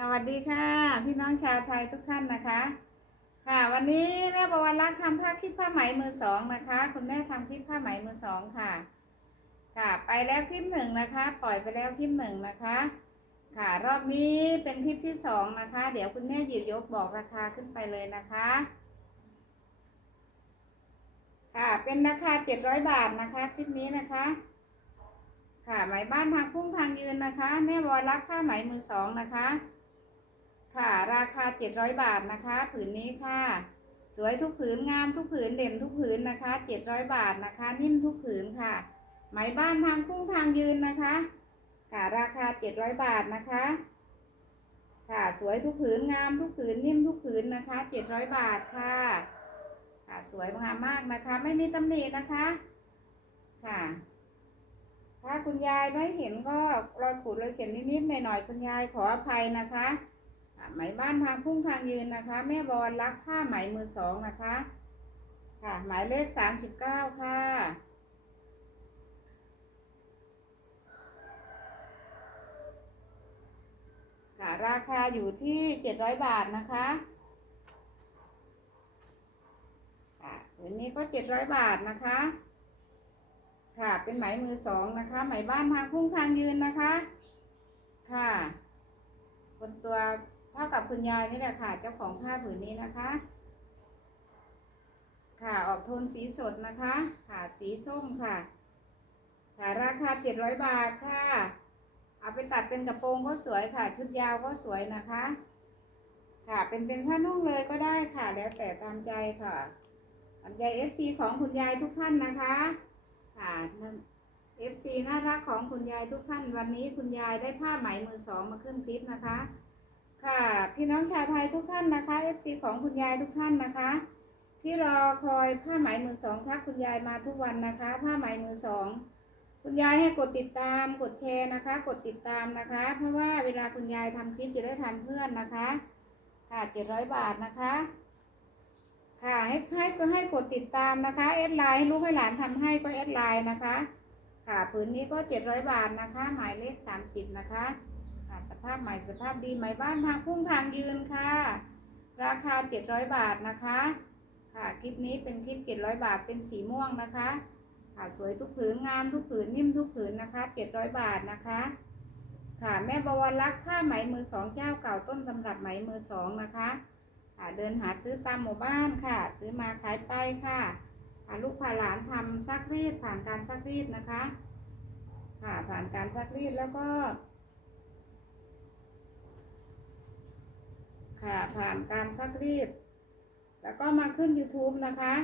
สวัสดีค่ะ พี่น้องชาวไทยทุกท่านนะคะ ค่ะ วันนี้แม่บวรรักษ์ทำผ้าคลิปผ้าไหมมือสองนะคะ คุณแม่ทำคลิปผ้าไหมมือสองค่ะ ค่ะ ไปแล้วคลิปหนึ่งนะคะ ปล่อยไปแล้วคลิปหนึ่งนะคะ ค่ะ รอบนี้เป็นคลิปที่สองนะคะ เดี๋ยวคุณแม่หยิบยกบอกราคาขึ้นไปเลยนะคะ ค่ะ เป็นราคาเจ็ดร้อยบาทนะคะ คลิปนี้นะคะค่ะไหมบ้านทางพุ่งทางยืนนะคะ แม่วอรักผ้าไหมมือสองนะคะ ค่ะ ราคาเจ็ดร้อยบาทนะคะ ผืนนี้ค่ะ สวยทุกผืนงามทุกผืนเด่นทุกผืนนะคะเจ็ดร้อยบาทนะคะ นิ่มทุกผืนค่ะ ไหมบ้านทางพุ่งทางยืนนะคะ ค่ะราคาเจ็ดร้อยบาทนะคะ ค่ะสวยทุกผืนงามทุกผืนนิ่มทุกผืนนะคะเจ็ดร้อยบาทค่ะ ค่ะสวยงามมากนะคะ ไม่มีตำหนินะคะ ค่ะถ้าคุณยายไม่เห็นก็รอยขูดรอยเขียนนิดๆหน่อยๆคุณยายขออภัยนะคะ ไหมบ้านทางพุ่งทางยืนนะคะ แม่บอลรักผ้าไหมมือสองนะคะ ค่ะ หมายเลขสามสิบเก้าค่ะค่ะ ราคาอยู่ที่เจ็ดร้อยบาทนะคะค่ะวันนี้ก็เจ็ดร้อยบาทนะคะ ค่ะ เป็นไหมมือสองนะคะ ไหมบ้านทางพุ่งทางยืนนะคะ ค่ะ คนตัว ท่ากับคุณยายนี่แหละค่ะ เจ้าของผ้าผืนนี้นะคะ ค่ะออกโทนสีสดนะคะ ค่ะสีส้มค่ะ ค่ะราคาเจ็ดร้อยบาทค่ะ เอาไปตัดเป็นกระโปรงก็สวยค่ะ ชุดยาวก็สวยนะคะ ค่ะเป็นเป็นผ้านุ่งเลยก็ได้ค่ะ แล้วแต่ตามใจค่ะตามใจเอฟซีของคุณยายทุกท่านนะคะ ค่ะเอฟซีน่ารักของคุณยายทุกท่านวันนี้คุณยายได้ผ้าไหมมือสองมาขึ้นคลิปนะคะ ค่ะ พี่น้องชาวไทยทุกท่านนะคะเอฟซีของคุณยายทุกท่านนะคะ ที่รอคอยผ้าไหมมือสองทักคุณยายมาทุกวันนะคะ ผ้าไหมมือสองคุณยายให้กดติดตามกดแชร์นะคะ กดติดตามนะคะ เพราะว่าเวลาคุณยายทำคลิปจะได้ทันเพื่อนนะคะค่ะเจ็ดร้อยบาทนะคะ ค่ะให้ให้ก็ให้กดติดตามนะคะแอดไลน์ให้ลูกให้หลานทำให้ก็แอดไลน์นะคะ ค่ะผืนนี้ก็เจ็ดร้อยบาทนะคะ หมายเลขสามสิบนะคะ สภาพใหม่สภาพดีไหมบ้านทางพุ่งทางยืนค่ะ ราคาเจ็ดร้อยบาทนะคะ ค่ะคลิปนี้เป็นคลิปเจ็ดร้อยบาทเป็นสีม่วงนะคะ ค่ะสวยทุกผืนงามทุกผืนนิ่มทุกผืนนะคะเจ็ดร้อยบาทนะคะ ค่ะแม่บวรรักษ์ผ้าไหมมือสองเจ้าเก่าต้นตำรับไหมมือสองนะคะค่ะเดินหาซื้อตามหมู่บ้านค่ะ ซื้อมาขายไปค่ะลูกพาหลานทำซักรีดผ่านการซักรีดนะคะค่ะผ่านการซักรีดแล้วก็ ค่ะ ผ่านการซักรีด แล้วก็มาขึ้น YouTube นะคะ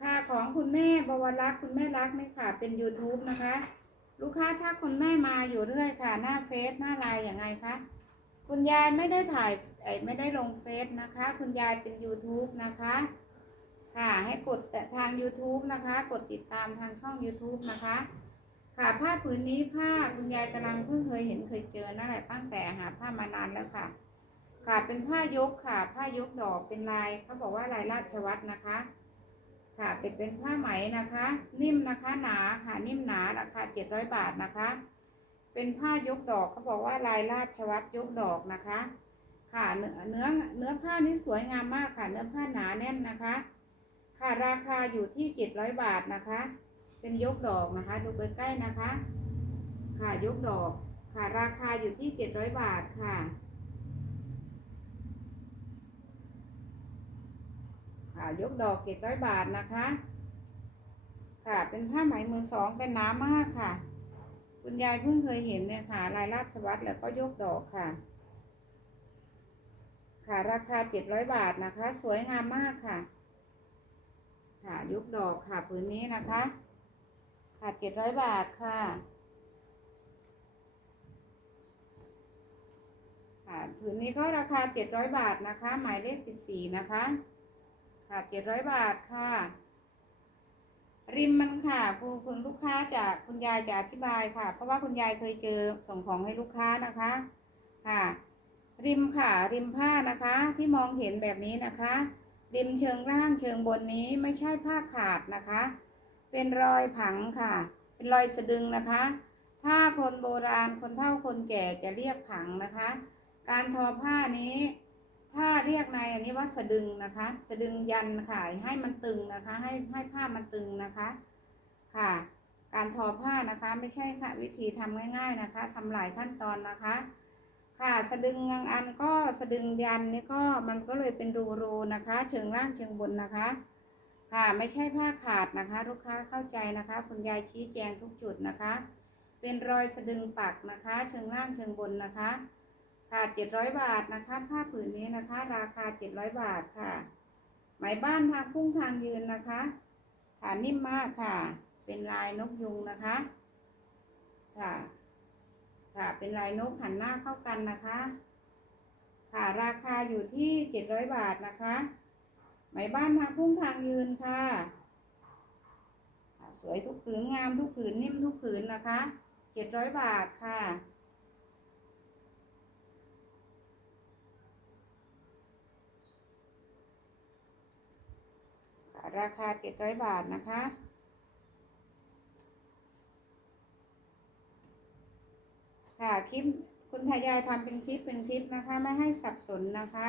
ค่ะของคุณแม่บวรรักคุณแม่รักนี่ค่ะ เป็น YouTube นะคะ ลูกค้าทักคุณแม่มาอยู่เรื่อยค่ะ หน้าเฟซหน้าไลน์อย่างไงคะคุณยายไม่ได้ถ่ายไอ้ไม่ได้ลงเฟซนะคะ คุณยายเป็น YouTube นะคะ ค่ะให้กดแต่ทาง YouTube นะคะ กดติดตามทางช่อง YouTube นะคะ ค่ะผ้าผืนนี้ผ้าคุณยายกำลังเพิ่งเคยเห็นเคยเจอนั่นแหละตั้งแต่หาผ้ามานานแล้วค่ะ ค่ะเป็นผ้ายกค่ะ ผ้ายกดอกเป็นลายเขาบอกว่าลายราชวัตรนะคะ ค่ะแต่เป็นผ้าไหมนะคะ นิ่มนะคะหนาค่ะนิ่มหนาราคาเจ็ดร้อยบาทนะคะ เป็นผ้ายกดอกเขาบอกว่าลายราชวัตรยกดอกนะคะ ค่ะเนื้อเนื้อเนื้อผ้านี้สวยงามมากค่ะ เนื้อผ้าหนาแน่นนะคะ ค่ะราคาอยู่ที่เจ็ดร้อยบาทนะคะ เป็นยกดอกนะคะ ดูใกล้ๆนะคะ ค่ะยกดอก ค่ะราคาอยู่ที่เจ็ดร้อยบาทค่ะ ค่ะ ยกดอกเจ็ดร้อยบาทนะคะ ค่ะเป็นผ้าไหมมือสองแต่หนามากค่ะ คุณยายเพิ่งเคยเห็นเนี่ยค่ะลายราชวัตรแล้วก็ยกดอกค่ะ ค่ะราคาเจ็ดร้อยบาทนะคะ สวยงามมากค่ะ ค่ะยกดอกค่ะผืนนี้นะคะ ค่ะเจ็ดร้อยบาทค่ะค่ะผืนนี้ก็ราคาเจ็ดร้อยบาทนะคะ หมายเลขสิบสี่นะคะ ค่ะเจ็ดร้อยบาทค่ะ ริมมันค่ะคุณคุณลูกค้าจากคุณยายจะอธิบายค่ะ เพราะว่าคุณยายเคยเจอส่งของให้ลูกค้านะคะค่ะ ริมค่ะ ริมผ้านะคะที่มองเห็นแบบนี้นะคะ ริมเชิงล่างเชิงบนนี้ไม่ใช่ผ้าขาดนะคะ เป็นรอยผังค่ะ เป็นรอยสะดึงนะคะ ถ้าคนโบราณคนเฒ่าคนแก่จะเรียกผังนะคะ การทอผ้านี้ ถ้าเรียกในอันนี้ว่าสะดึงนะคะ สะดึงยันค่ะให้มันตึงนะคะ ให้ให้ผ้ามันตึงนะคะค่ะ การทอผ้านะคะไม่ใช่ค่ะ วิธีทำง่าย ๆนะคะทำหลายขั้นตอนนะคะค่ะสะดึงงอันก็สะดึงยันนี่ก็มันก็เลยเป็นรูๆนะคะ เชิงล่างเชิงบนนะคะ ค่ะไม่ใช่ผ้าขาดนะคะ ลูกค้าเข้าใจนะคะ คุณยายชี้แจงทุกจุดนะคะ เป็นรอยสะดึงปักนะคะ เชิงล่างเชิงบนนะคะ ค่ะ700บาทนะคะผ้าผืนนี้นะคะ ราคา700บาทค่ะ ไหมบ้านทางพุ่งทางยืนนะคะค่ะนิ่มมากค่ะ เป็นลายนกยุงนะคะ ค่ะ ค่ะเป็นลายนกหันหน้าเข้ากันนะคะ ค่ะราคาอยู่ที่700บาทนะคะ ไหมบ้านทางพุ่งทางยืนค่ะ สวยทุกผืนงามทุกผืนนิ่มทุกผืนนะคะ700บาทค่ะ ราคา 700 บาทนะคะ ค่ะคลิปคุณทายายทำเป็นคลิปเป็นคลิปนะคะ ไม่ให้สับสนนะคะ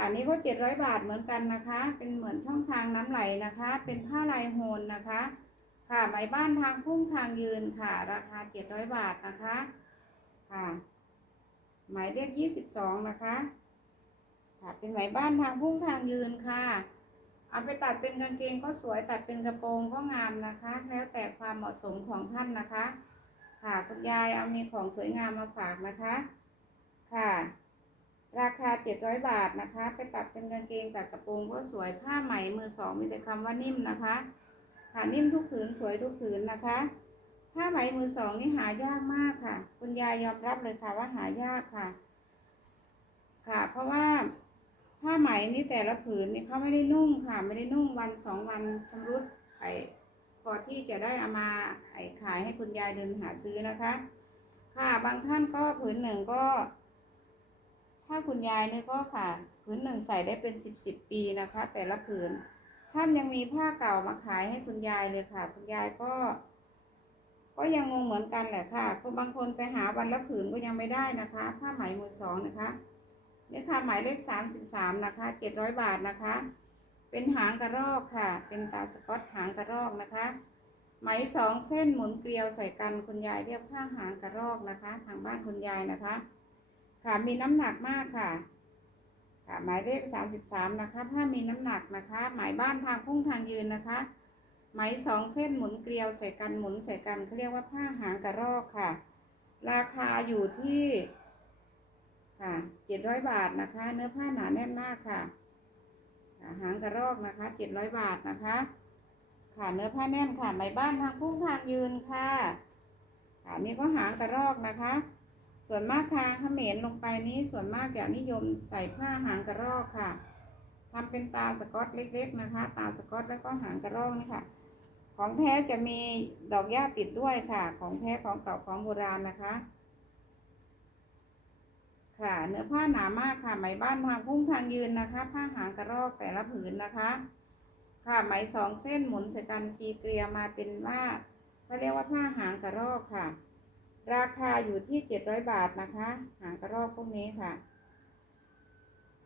อันนี้ก็700บาทเหมือนกันนะคะ เป็นเหมือนช่องทางน้ำไหลนะคะ เป็นผ้าลายโฮนนะคะ ค่ะไหมบ้านทางพุ่งทางยืนค่ะ ราคา700บาทนะคะ ค่ะ หมายเลข22นะคะ ค่ะ เป็นไหมบ้านทางพุ่งทางยืนค่ะ เอาไปตัดเป็นกางเกงก็สวยตัดเป็นกระโปรงก็งามนะคะ แล้วแต่ความเหมาะสมของท่านนะคะ ค่ะคุณยายเอามีของสวยงามมาฝากนะคะ ค่ะ ราคา 700 บาทนะคะ ไปตัดเป็นกางเกงตัดกระโปรงก็สวยผ้าไหมมือสองมีแต่คำว่านิ่มนะคะ ค่ะนิ่มทุกผืนสวยทุกผืนนะคะผ้าไหมมือสองนี่หายากมากค่ะ คุณยายยอมรับเลยค่ะว่าหายากค่ะ ค่ะ เพราะว่า ผ้าไหมนี่แต่ละผืนนี่เขาไม่ได้นุ่งค่ะ ไม่ได้นุ่งวันสองวันชำรุดไอพอที่จะได้เอามาไอขายให้คุณยายเดินหาซื้อนะคะ ค่ะบางท่านก็ผืนหนึ่งก็ ถ้าคุณยายเนี่ยก็ค่ะผืนหนึ่งใส่ได้เป็นสิบสิบปีนะคะ แต่ละผืน ท่านยังมีผ้าเก่ามาขายให้คุณยายเลยค่ะ คุณยายก็ ก็ยังงงเหมือนกันแหละค่ะคือบางคนไปหาวันละผืนก็ยังไม่ได้นะคะ ผ้าไหมมือสองนะคะ เนี่ยค่ะหมายเลขสามสิบสามนะคะเจ็ดร้อยบาทนะคะ เป็นหางกระรอกค่ะ เป็นตาสกอตหางกระรอกนะคะ ไหมสองเส้นหมุนเกลียวใส่กันคุณยายเรียกผ้าหางกระรอกนะคะ ทางบ้านคุณยายนะคะ ค่ะมีน้ำหนักมากค่ะค่ะหมายเลขสามสิบสามนะคะผ้ามีน้ำหนักนะคะ หมายบ้านทางพุ่งทางยืนนะคะ ไหมสองเส้นหมุนเกลียวใส่กันหมุนใส่กันเขาเรียกว่าผ้าหางกระรอกค่ะ ราคาอยู่ที่ ค่ะเจ็ดร้อยบาทนะคะ เนื้อผ้าหนาแน่นมากค่ะหางกระรอกนะคะเจ็ดร้อยบาทนะคะ ค่ะเนื้อผ้าแน่นค่ะไหมบ้านทางพุ่งทางยืนค่ะค่ะนี่ก็หางกระรอกนะคะ ส่วนมากทางเขมรลงไปนี้ส่วนมากจะนิยมใส่ผ้าหางกระรอกค่ะทำเป็นตาสกอตเล็ก ๆนะคะ ตาสกอตแล้วก็หางกระรอกนี่ค่ะ ของแท้จะมีดอกหญ้าติดด้วยค่ะ ของแท้ของเก่าของโบราณนะคะ ค่ะ เนื้อผ้าหนามากค่ะไหมบ้านทางพุ่งทางยืนนะคะ ผ้าหางกระรอกแต่ละผืนนะคะ ค่ะไหมสองเส้นหมุนใส่กันกีเกลียมาเป็นว่าเขาเรียกว่าผ้าหางกระรอกค่ะ ราคาอยู่ที่เจ็ดร้อยบาทนะคะ หางกระรอกพวกนี้ค่ะ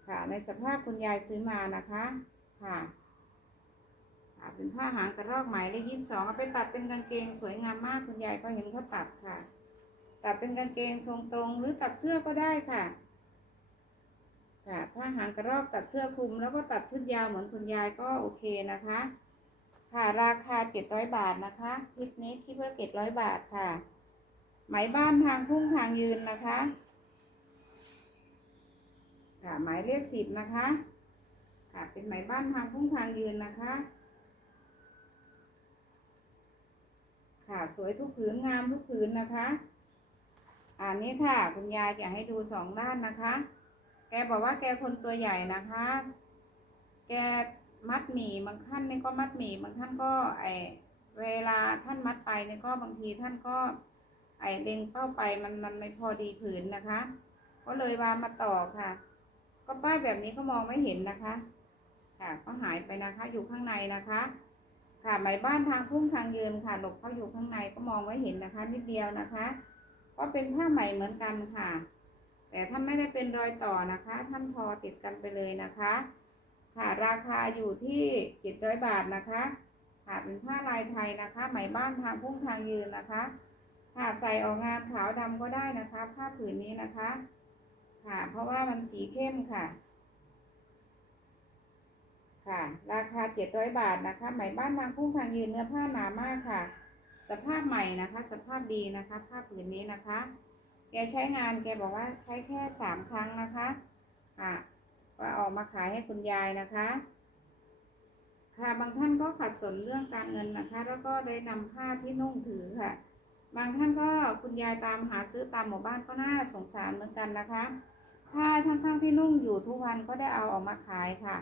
ค่ะ ในสภาพคุณยายซื้อมานะคะค่ะค่ะเป็นผ้าหางกระรอกไหมเลขยี่สิบสองเอาไปตัดเป็นกางเกงสวยงามมากคุณยายก็เห็นเขาตัดค่ะ ตัดเป็นกางเกงทรงตรงหรือตัดเสื้อก็ได้ค่ะ ค่ะผ้าหางกระรอกตัดเสื้อคลุม แล้วก็ตัดชุดยาวเหมือนคุณยายก็โอเคนะคะ ค่ะราคาเจ็ดร้อยบาทนะคะคลิปนี้คิดว่าเจ็ดร้อยบาทค่ะ ไหมบ้านทางพุ่งทางยืนนะคะ ค่ะหมายเลขสิบนะคะค่ะเป็นไหมบ้านทางพุ่งทางยืนนะคะค่ะสวยทุกผืนงามทุกผืนนะคะ อันนี้ค่ะ คุณยายอยากให้ดูสองด้านนะคะ แกบอกว่าแกคนตัวใหญ่นะคะ แกมัดหมี่บางท่านนี่ก็มัดหมี่บางท่านก็ไอเวลาท่านมัดไปนี่ก็บางทีท่านก็ ไอเล็งเป้าไปมันมันไม่พอดีผืนนะคะ ก็เลยว่ามาต่อค่ะ ก็ป้ายแบบนี้ก็มองไม่เห็นนะคะ ค่ะก็หายไปนะคะ อยู่ข้างในนะคะ ค่ะหมายบ้านทางพุ่งทางยืนค่ะหลบเข้าอยู่ข้างในก็มองไม่เห็นนะคะ นิดเดียวนะคะ ก็เป็นผ้าไหมเหมือนกันค่ะ แต่ถ้าไม่ได้เป็นรอยต่อนะคะ ท่านทอติดกันไปเลยนะคะ ค่ะราคาอยู่ที่เจ็ดร้อยบาทนะคะค่ะเป็นผ้าลายไทยนะคะ ไหมบ้านทางพุ่งทางยืนนะคะ ค่ะใส่ออกงานขาวดำก็ได้นะคะ ผ้าผืนนี้นะคะ ค่ะเพราะว่ามันสีเข้มค่ะค่ะ ราคาเจ็ดร้อยบาทนะคะ ไหมบ้านทางพุ่งทางยืนเนื้อผ้าหนามากค่ะ สภาพใหม่นะคะ สภาพดีนะคะผ้าผืนนี้นะคะ แกใช้งานแกบอกว่าใช้แค่สามครั้งนะคะค่ะก็ออกมาขายให้คุณยายนะคะ ค่ะบางท่านก็ขัดสนเรื่องการเงินนะคะ แล้วก็ได้นำผ้าที่นุ่งถือค่ะ บางท่านก็คุณยายตามหาซื้อตามหมู่บ้านก็น่าสงสารเหมือนกันนะคะผ้าทั้งๆที่นุ่งอยู่ทุกวันก็ได้เอาออกมาขายค่ะ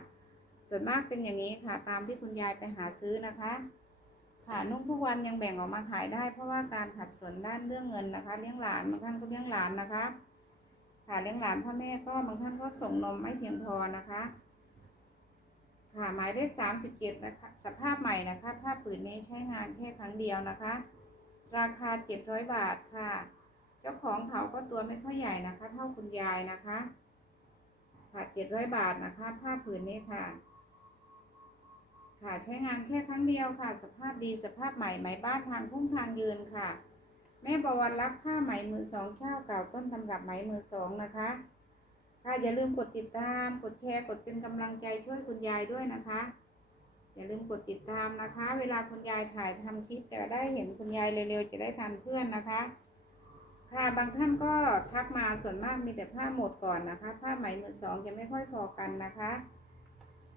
ส่วนมากเป็นอย่างนี้ค่ะ ตามที่คุณยายไปหาซื้อนะคะ ค่ะนุ่งทุกวันยังแบ่งออกมาขายได้ เพราะว่าการขัดสนด้านเรื่องเงินนะคะ เลี้ยงหลานบางท่านก็เลี้ยงหลานนะคะ ค่ะเลี้ยงหลานพ่อแม่ก็บางท่านก็ส่งนมไม่เพียงพอนะคะ ค่ะหมายเลขสามสิบเจ็ดนะคะสภาพใหม่นะคะผ้าผืนนี้ใช้งานแค่ครั้งเดียวนะคะ ราคาเจ็ดร้อยบาทค่ะ เจ้าของเขาก็ตัวไม่ค่อยใหญ่นะคะ เท่าคุณยายนะคะค่ะเจ็ดร้อยบาทนะคะผ้าผืนนี้ค่ะ ค่ะใช้งานแค่ครั้งเดียวค่ะ สภาพดีสภาพใหม่ไหมบ้านทางพุ่งทางยืนค่ะ แม่ประวันรับผ้าไหมมือสองเจ้าเก่าต้นตำรับไหมมือสองนะคะ ค่ะอย่าลืมกดติดตาม กดแชร์กดเป็นกำลังใจช่วยคุณยายด้วยนะคะ อย่าลืมกดติดตามนะคะ เวลาคุณยายถ่ายทำคลิปจะได้เห็นคุณยายเร็วๆจะได้ทันเพื่อนนะคะค่ะบางท่านก็ทักมาส่วนมากมีแต่ผ้าหมดก่อนนะคะ ผ้าไหมมือสองจะไม่ค่อยพอกันนะคะ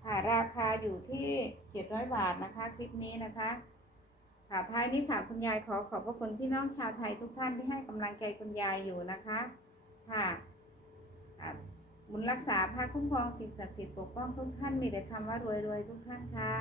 ค่ะราคาอยู่ที่เจ็ดร้อยบาทนะคะ คลิปนี้นะคะค่ะท้ายนี้ค่ะคุณยายขอขอบพระคุณพี่น้องชาวไทยทุกท่านที่ให้กำลังใจคุณยายอยู่นะคะค่ะอะบุญรักษาพระคุ้มครองสิ่งศักดิ์สิทธิ์ปกป้องทุกท่านมีแต่คำว่ารวยรวยทุกท่านค่ะ